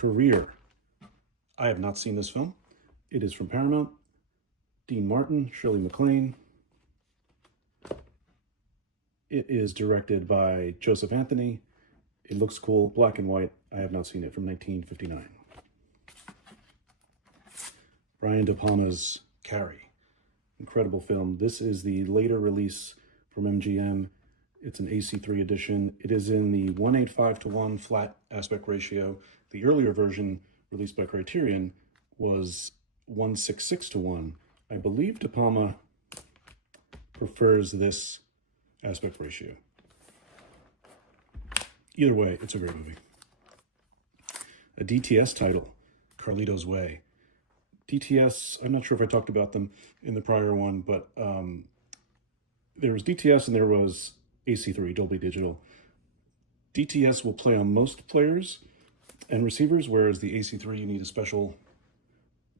Career. I have not seen this film. It is from Paramount. Dean Martin, Shirley MacLaine. It is directed by Joseph Anthony. It looks cool, black and white. I have not seen it, from 1959. Brian De Palma's Carrie. Incredible film. This is the later release from MGM. It's an AC3 edition. It is in the 1:85:1 flat aspect ratio. The earlier version, released by Criterion, was 1:66:1. I believe De Palma prefers this aspect ratio. Either way, it's a great movie. A DTS title, Carlito's Way. DTS, I'm not sure if I talked about them in the prior one, but there was DTS and there was AC3, Dolby Digital. DTS will play on most players and receivers, whereas the AC3 you need a special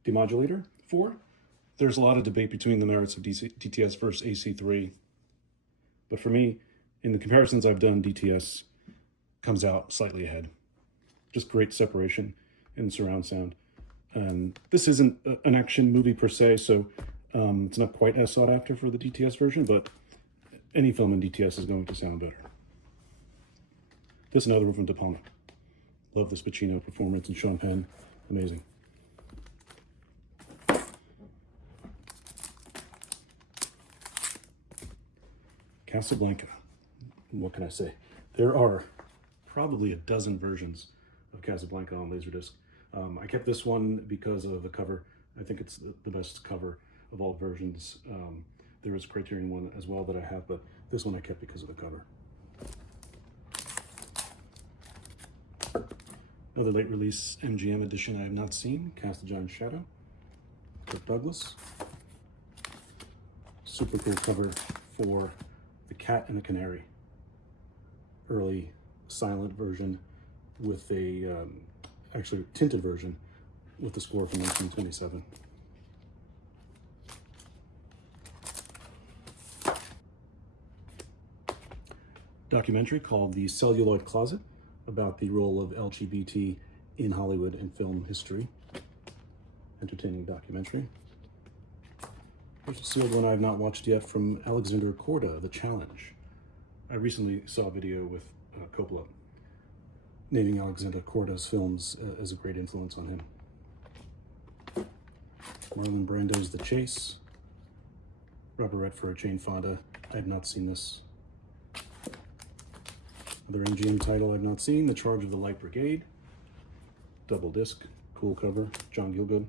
demodulator for. There's a lot of debate between the merits of DTS versus AC3. But for me, in the comparisons I've done, DTS comes out slightly ahead. Just great separation in surround sound. And this isn't an action movie per se, so it's not quite as sought after for the DTS version, but any film in DTS is going to sound better. This is another one from De Palma. Love this Pacino performance and Sean Penn. Amazing. Casablanca. What can I say? There are probably a dozen versions of Casablanca on Laserdisc. I kept this one because of the cover. I think it's the best cover of all versions. There is a Criterion one as well that I have, but this one I kept because of the cover. Another late release MGM edition I have not seen, Cast a Giant Shadow, Kirk Douglas. Super cool cover for The Cat and the Canary. Early silent version with a, actually tinted version with the score from 1927. Documentary called The Celluloid Closet, about the role of LGBT in Hollywood and film history. Entertaining documentary. There's a sealed one I have not watched yet from Alexander Korda, The Challenge. I recently saw a video with Coppola naming Alexander Korda's films as a great influence on him. Marlon Brando's The Chase. Robert Redford, Jane Fonda. I have not seen this. Another MGM title I've not seen, The Charge of the Light Brigade. Double disc, cool cover, John Gielgud.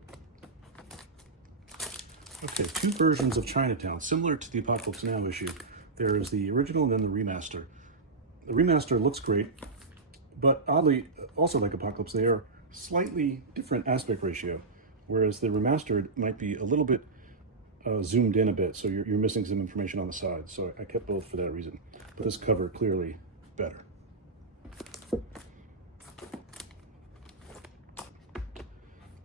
Okay, two versions of Chinatown, similar to the Apocalypse Now issue. There is the original and then the remaster. The remaster looks great, but oddly, also like Apocalypse, they are slightly different aspect ratio, whereas the remastered might be a little bit zoomed in a bit, so you're missing some information on the side. So I kept both for that reason. But this cover, clearly better.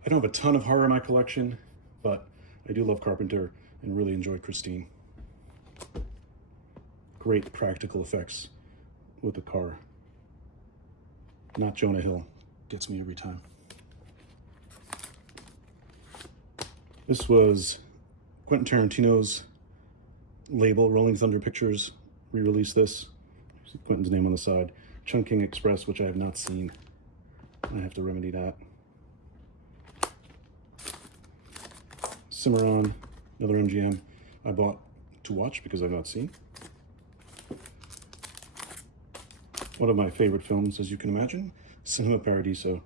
I don't have a ton of horror in my collection, but I do love Carpenter and really enjoy Christine. Great practical effects with the car. Not Jonah Hill. Gets me every time. This was Quentin Tarantino's label. Rolling Thunder Pictures re-released this. See Quentin's name on the side. Chungking Express, which I have not seen. I have to remedy that. Cimarron, another MGM I bought to watch because I've not seen. One of my favorite films, as you can imagine, Cinema Paradiso.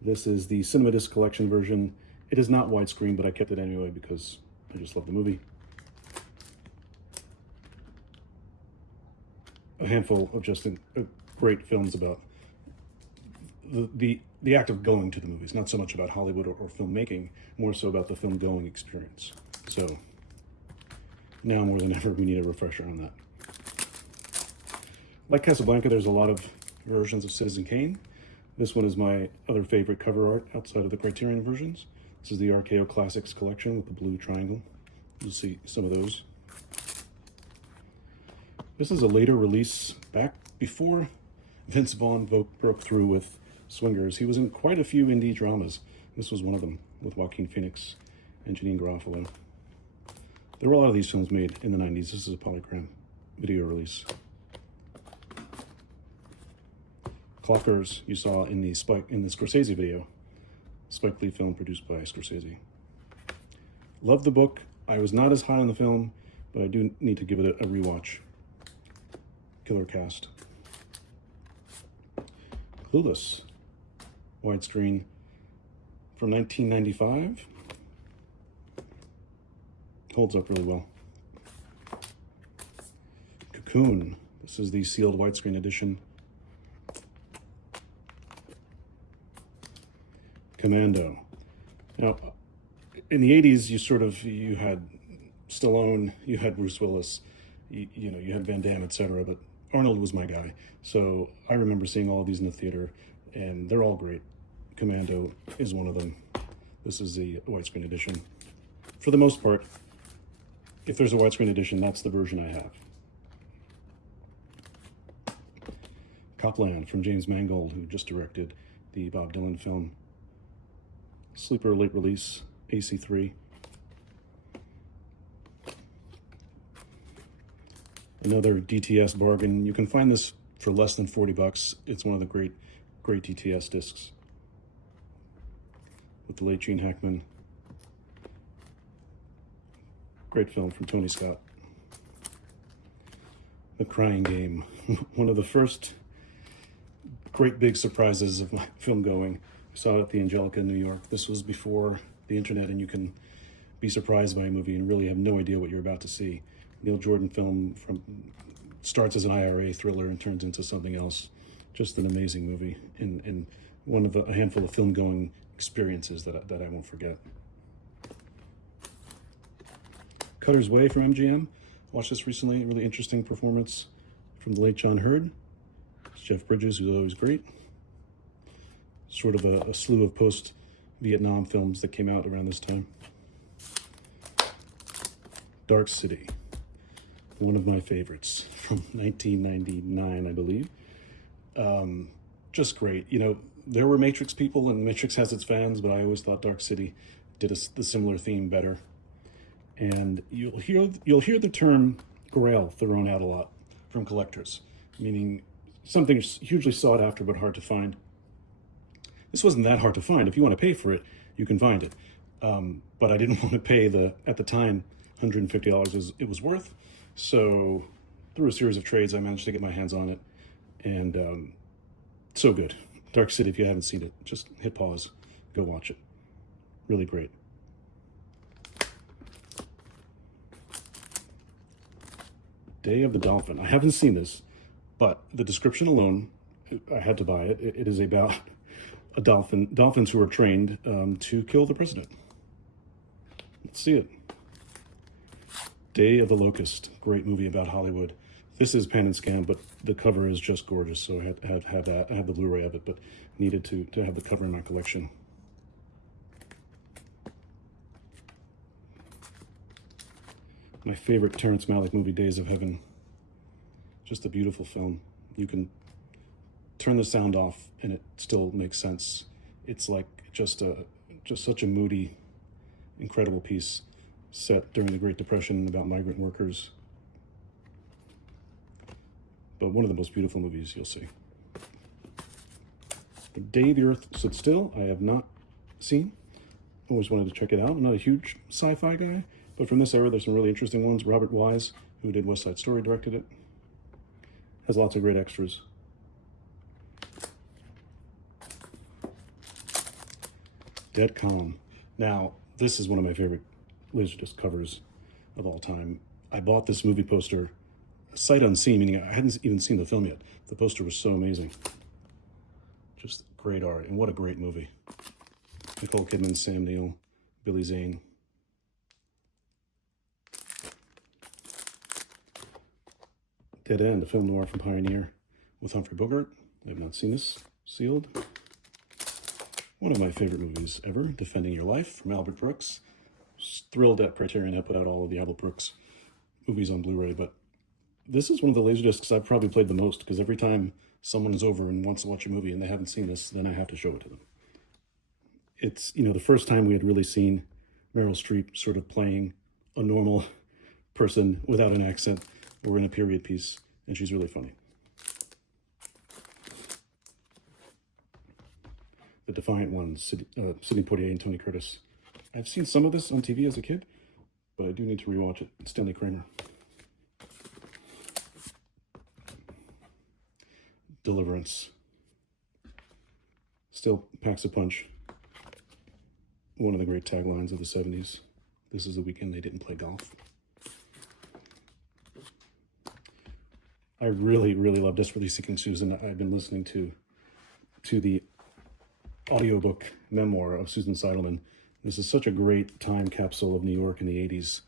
This is the Cinema Disc Collection version. It is not widescreen, but I kept it anyway because I just love the movie. A handful of just great films about the act of going to the movies, not so much about Hollywood or filmmaking, more so about the film-going experience. So now more than ever, we need a refresher on that. Like Casablanca, there's a lot of versions of Citizen Kane. This one is my other favorite cover art outside of the Criterion versions. This is the RKO Classics collection with the blue triangle. You'll see some of those. This is a later release back before Vince Vaughn broke through with swingers. He was in quite a few indie dramas. This was one of them, with Joaquin Phoenix and Janine Garofalo. There were a lot of these films made in the 90s. This is a Polygram video release. Clockers, you saw in the Scorsese video. Spike Lee film produced by Scorsese. Loved the book. I was not as high on the film, but I do need to give it a rewatch. Killer cast. Clueless, widescreen from 1995. Holds up really well. Cocoon, this is the sealed widescreen edition. Commando. Now, in the 80s, you had Stallone, you had Bruce Willis, you had Van Damme, etc., but Arnold was my guy. So I remember seeing all of these in the theater, and they're all great. Commando is one of them. This is the widescreen edition. For the most part, if there's a widescreen edition, that's the version I have. Copland from James Mangold, who just directed the Bob Dylan film. Sleeper late release, AC3. Another DTS bargain. You can find this for less than 40 bucks. It's one of the great DTS discs. With the late Gene Hackman. Great film from Tony Scott. The Crying Game. One of the first great big surprises of my film going. I saw it at the Angelica in New York. This was before the internet, and you can be surprised by a movie and really have no idea what you're about to see. Neil Jordan film starts as an IRA thriller and turns into something else. Just an amazing movie, and one of a handful of film-going experiences that I won't forget. Cutter's Way from MGM. Watched this recently. Really interesting performance from the late John Hurd. It's Jeff Bridges, who's always great. Sort of a slew of post-Vietnam films that came out around this time. Dark City. One of my favorites from 1999, I believe. Just great. There were Matrix people, and Matrix has its fans, but I always thought Dark City did the similar theme better. And you'll hear the term Grail thrown out a lot from collectors, meaning something hugely sought after but hard to find. This wasn't that hard to find. If you want to pay for it, you can find it. But I didn't want to pay at the time, $150 it was worth. So through a series of trades, I managed to get my hands on it. And so good. Dark City, if you haven't seen it, just hit pause, go watch it. Really great. Day of the Dolphin. I haven't seen this, but the description alone, I had to buy it. It is about dolphins who are trained to kill the president. Let's see it. Day of the Locust. Great movie about Hollywood. This is pan and scan, but the cover is just gorgeous, so I have that. I have the Blu-ray of it, but needed to have the cover in my collection. My favorite Terrence Malick movie, Days of Heaven. Just a beautiful film. You can turn the sound off and it still makes sense. It's like just such a moody, incredible piece set during the Great Depression about migrant workers. But one of the most beautiful movies you'll see. The Day the Earth Stood Still, I have not seen. Always wanted to check it out. I'm not a huge sci-fi guy, but from this era, there's some really interesting ones. Robert Wise, who did West Side Story, directed it. Has lots of great extras. Dead Calm. Now, this is one of my favorite Laserdisc covers of all time. I bought this movie poster sight unseen, meaning I hadn't even seen the film yet. The poster was so amazing. Just great art, and what a great movie. Nicole Kidman, Sam Neill, Billy Zane. Dead End, a film noir from Pioneer with Humphrey Bogart. I have not seen this. Sealed. One of my favorite movies ever, Defending Your Life from Albert Brooks. Thrilled that Criterion had put out all of the Albert Brooks movies on Blu-ray, but this is one of the Laserdiscs I've probably played the most, because every time someone is over and wants to watch a movie and they haven't seen this, then I have to show it to them. It's, you know, the first time we had really seen Meryl Streep sort of playing a normal person without an accent or in a period piece, and she's really funny. The Defiant Ones, Sidney Poitier and Tony Curtis. I've seen some of this on TV as a kid, but I do need to rewatch it. Stanley Kramer. Deliverance. Still packs a punch. One of the great taglines of the 70s. This is the weekend they didn't play golf. I really, really love Desperately Seeking Susan. I've been listening to the audiobook memoir of Susan Seidelman. This is such a great time capsule of New York in the 80s.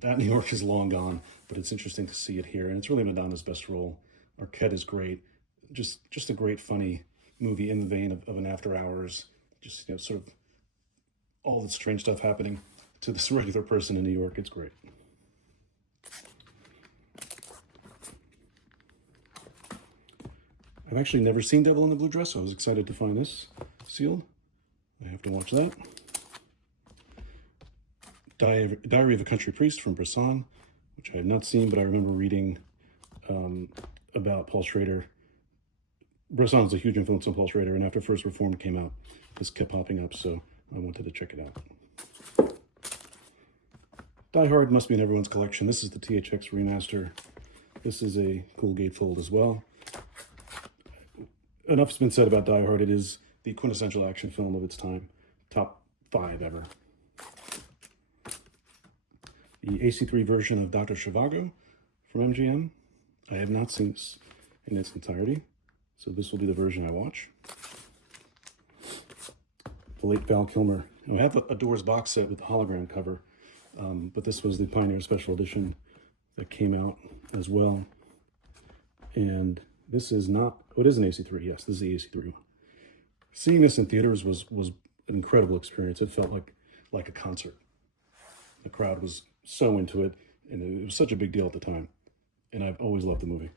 That New York is long gone, but it's interesting to see it here. And it's really Madonna's best role. Arquette is great. Just a great, funny movie in the vein of an After Hours. Just, you know, sort of all the strange stuff happening to this regular person in New York. It's great. I've actually never seen Devil in the Blue Dress, so I was excited to find this sealed. I have to watch that. Diary of a Country Priest from Bresson, which I have not seen, but I remember reading about Paul Schrader. Bresson is a huge influence on Paul Schrader, and after First Reformed came out, this kept popping up, so I wanted to check it out. Die Hard must be in everyone's collection. This is the THX remaster. This is a cool gatefold as well. Enough's been said about Die Hard. It is the quintessential action film of its time. Top 5 ever. The AC3 version of Dr. Zhivago from MGM. I have not seen this in its entirety, so this will be the version I watch. The late Val Kilmer. I have a Doors box set with the hologram cover, but this was the Pioneer Special Edition that came out as well. And this is not, oh, it is an AC3, yes, this is the AC3 one. Seeing this in theaters was an incredible experience. It felt like a concert. The crowd was so into it, and it was such a big deal at the time. And I've always loved the movie.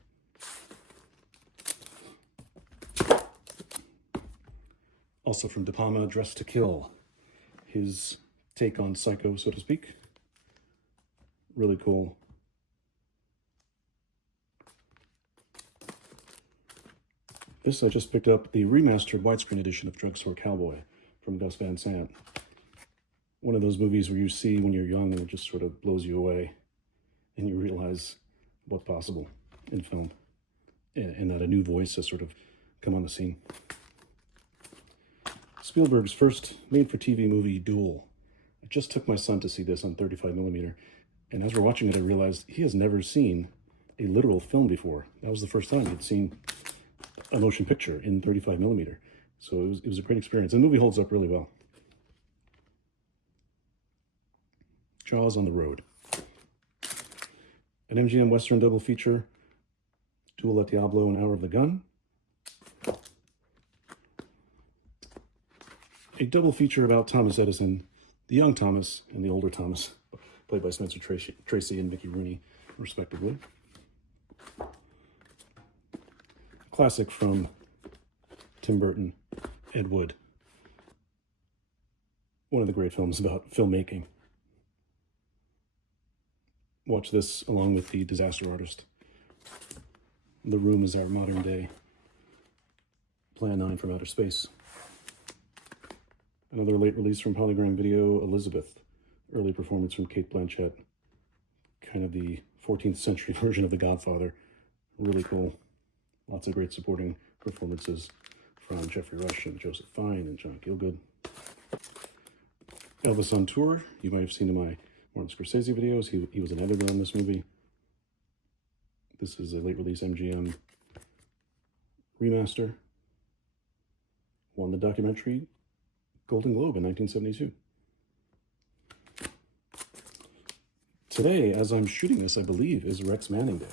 Also from De Palma, Dressed to Kill. His take on Psycho, so to speak. Really cool. This, I just picked up the remastered widescreen edition of Drugstore Cowboy from Gus Van Sant. One of those movies where you see when you're young and it just sort of blows you away and you realize what's possible in film and that a new voice has sort of come on the scene. Spielberg's first made-for-TV movie, Duel. I just took my son to see this on 35mm, and as we're watching it, I realized he has never seen a literal film before. That was the first time he'd seen a motion picture in 35mm. So it was a great experience. And the movie holds up really well. Jaws on the Road. An MGM Western double feature, Duel at Diablo and Hour of the Gun. A double feature about Thomas Edison, the young Thomas and the older Thomas, played by Spencer Tracy and Mickey Rooney, respectively. Classic from Tim Burton, Ed Wood. One of the great films about filmmaking. Watch this along with The Disaster Artist. The Room is our modern day Plan 9 from Outer Space. Another late release from Polygram Video, Elizabeth. Early performance from Cate Blanchett. Kind of the 14th century version of The Godfather. Really cool. Lots of great supporting performances from Jeffrey Rush and Joseph Fiennes and John Gielgud. Elvis on Tour. You might have seen in my Martin Scorsese videos. He was an editor on this movie. This is a late release MGM remaster. Won the documentary Golden Globe in 1972. Today, as I'm shooting this, I believe, is Rex Manning Day.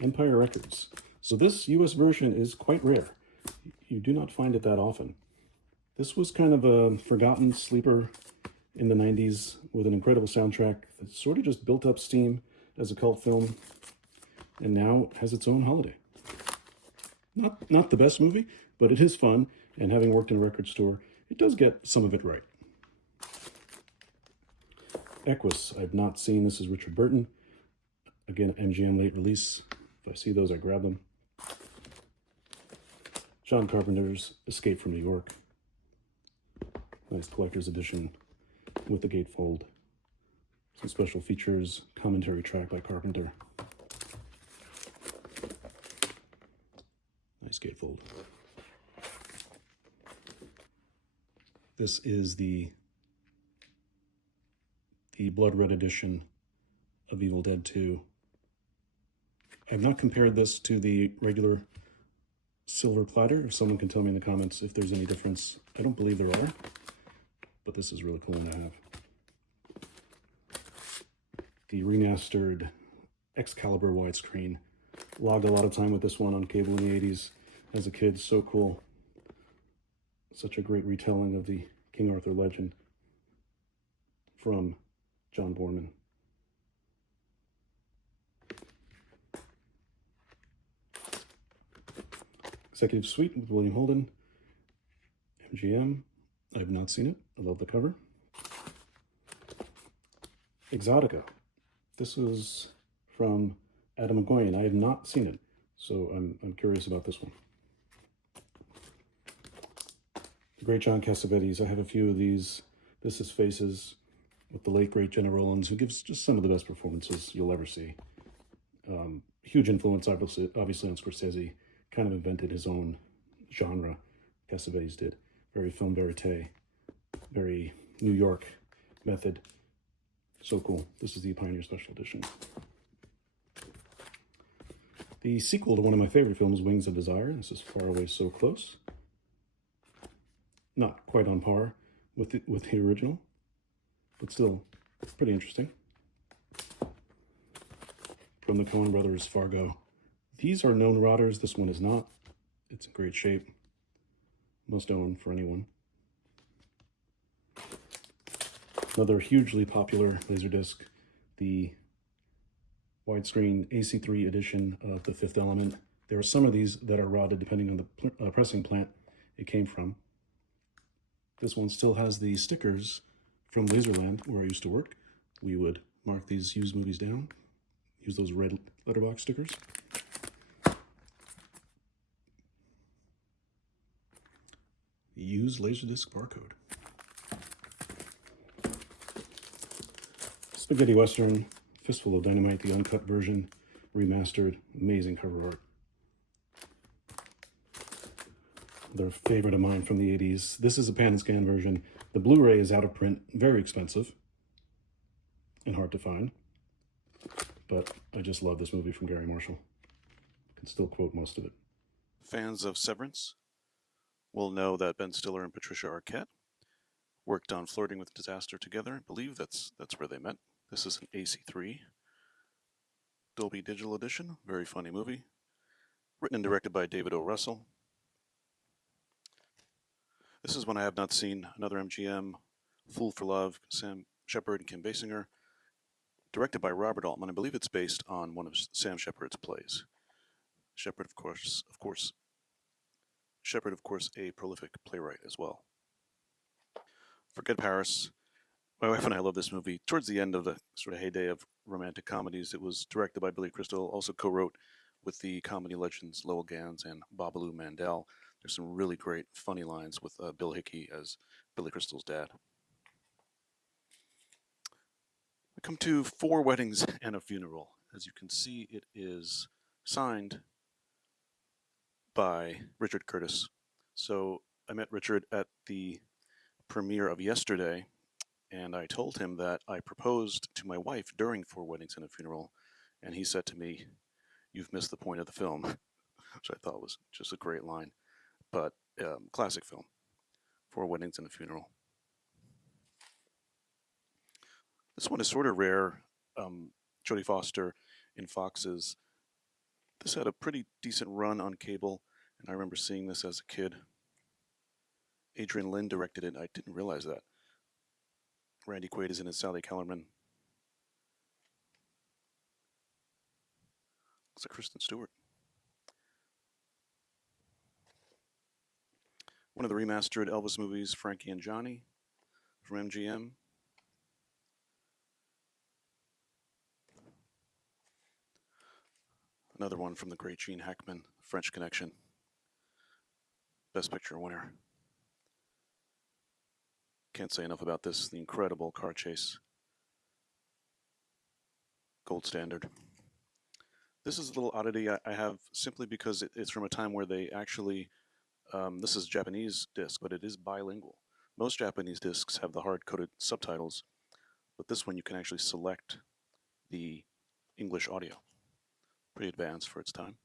Empire Records. So this US version is quite rare. You do not find it that often. This was kind of a forgotten sleeper in the 90s with an incredible soundtrack that sort of just built up steam as a cult film and now has its own holiday. Not the best movie, but it is fun, and having worked in a record store, it does get some of it right. Equus, I've not seen. This is Richard Burton. Again, MGM late release. If I see those, I grab them. John Carpenter's Escape from New York. Nice collector's edition with the gatefold. Some special features, commentary track by Carpenter. Nice gatefold. This is the blood red edition of Evil Dead 2. I've not compared this to the regular silver platter. If someone can tell me in the comments if there's any difference. I don't believe there are, but this is really cool to have. The remastered Excalibur widescreen. Logged a lot of time with this one on cable in the 80s as a kid. So cool. Such a great retelling of the King Arthur legend from John Borman. Executive Suite with William Holden. MGM. I have not seen it. I love the cover. Exotica. This is from Adam McGuire. I have not seen it, so I'm curious about this one. The great John Cassavetes. I have a few of these. This is Faces with the late great Jenna Rollins, who gives just some of the best performances you'll ever see. Huge influence, obviously on Scorsese. Kind of invented his own genre. Cassavetes did. Very film verite, very New York method. So cool. This is the Pioneer Special Edition. The sequel to one of my favorite films, Wings of Desire. This is Far Away, So Close. Not quite on par with the original, but still pretty interesting. From the Coen brothers, Fargo. These are known routers. This one is not. It's in great shape. Must own for anyone. Another hugely popular Laserdisc, the widescreen AC3 edition of The Fifth Element. There are some of these that are routed depending on the pressing plant it came from. This one still has the stickers from Laserland, where I used to work. We would mark these used movies down, use those red letterbox stickers. Use Laserdisc barcode. Spaghetti Western, Fistful of Dynamite, the uncut version, remastered, amazing cover art. Their favorite of mine from the 80s. This is a pan and scan version. The Blu-ray is out of print, very expensive and hard to find. But I just love this movie from Gary Marshall. Can still quote most of it. Fans of Severance will know that Ben Stiller and Patricia Arquette worked on Flirting with Disaster together. I believe that's where they met. This is an AC3 Dolby Digital Edition. Very funny movie. Written and directed by David O. Russell. This is one I have not seen. Another MGM, Fool for Love, Sam Shepard and Kim Basinger. Directed by Robert Altman. I believe it's based on one of Sam Shepard's plays. Shepard, of course, a prolific playwright as well. Forget Paris. My wife and I love this movie. Towards the end of the sort of heyday of romantic comedies, it was directed by Billy Crystal, also co-wrote with the comedy legends Lowell Gans and Babaloo Mandel. There's some really great funny lines with Bill Hickey as Billy Crystal's dad. We come to Four Weddings and a Funeral. As you can see, it is signed by Richard Curtis. So I met Richard at the premiere of yesterday, and I told him that I proposed to my wife during Four Weddings and a Funeral, and he said to me, "You've missed the point of the film," which I thought was just a great line. But classic film, Four Weddings and a Funeral. This one is sort of rare. Jodie Foster in Fox's. This had a pretty decent run on cable, and I remember seeing this as a kid. Adrian Lyne directed it. I didn't realize that. Randy Quaid is in it, Sally Kellerman. Looks like Kristen Stewart. One of the remastered Elvis movies, Frankie and Johnny, from MGM. Another one from the great Gene Hackman, French Connection. Best Picture winner. Can't say enough about this. The incredible car chase. Gold standard. This is a little oddity I have simply because it's from a time where they actually, this is a Japanese disc, but it is bilingual. Most Japanese discs have the hard-coded subtitles, but this one you can actually select the English audio. Pretty advanced for its time.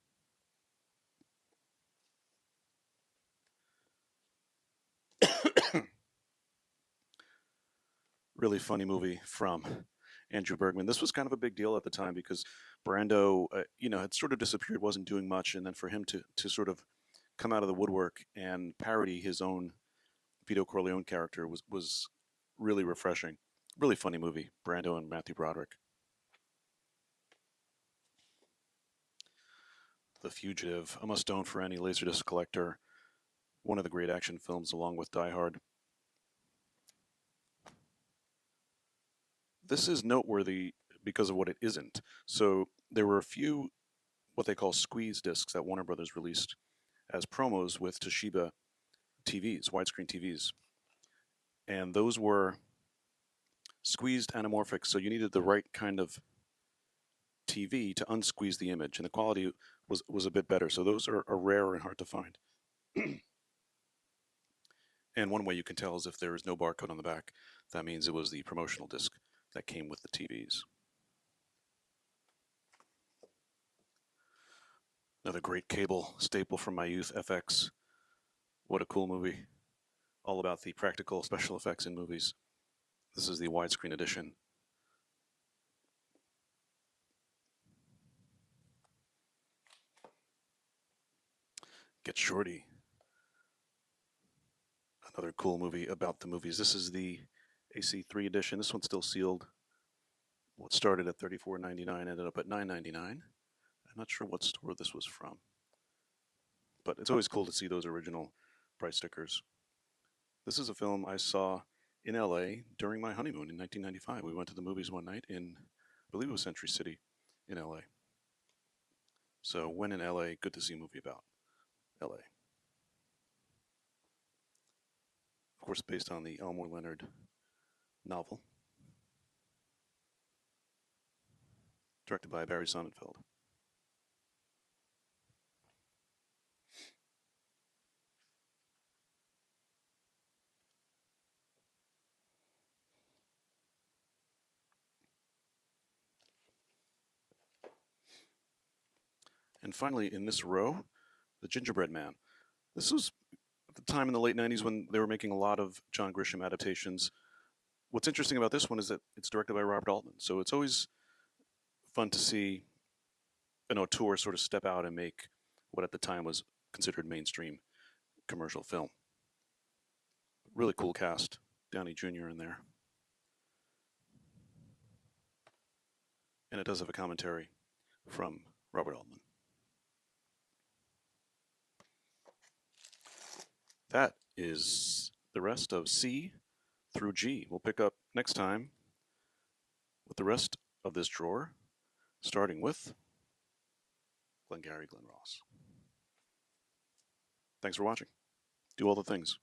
Really funny movie from Andrew Bergman. This was kind of a big deal at the time because Brando, had sort of disappeared, wasn't doing much, and then for him to sort of come out of the woodwork and parody his own Vito Corleone character was really refreshing. Really funny movie, Brando and Matthew Broderick. The Fugitive, a must-own for any Laserdisc collector. One of the great action films along with Die Hard. This is noteworthy because of what it isn't. So there were a few what they call squeeze discs that Warner Brothers released as promos with Toshiba TVs, widescreen TVs. And those were squeezed anamorphic, so you needed the right kind of TV to unsqueeze the image, and the quality was a bit better. So those are rare and hard to find. And one way you can tell is if there is no barcode on the back, that means it was the promotional disc that came with the TVs. Another great cable staple from my youth, FX. What a cool movie. All about the practical special effects in movies. This is the widescreen edition. Get Shorty. Another cool movie about the movies. This is the AC3 edition. This one's still sealed. What started at $34.99 ended up at $9.99. I'm not sure what store this was from, but it's always cool to see those original price stickers. This is a film I saw in LA during my honeymoon in 1995. We went to the movies one night in, I believe it was Century City in LA. So when in LA, good to see a movie about LA. Of course, based on the Elmore Leonard novel, directed by Barry Sonnenfeld. And finally, in this row, The Gingerbread Man. This was at the time in the late 90s when they were making a lot of John Grisham adaptations. What's interesting about this one is that it's directed by Robert Altman, so it's always fun to see an auteur sort of step out and make what at the time was considered mainstream commercial film. Really cool cast. Downey Jr. in there. And it does have a commentary from Robert Altman. That is the rest of C through G. We'll pick up next time with the rest of this drawer, starting with Glengarry Glen Ross. Thanks for watching. Do all the things.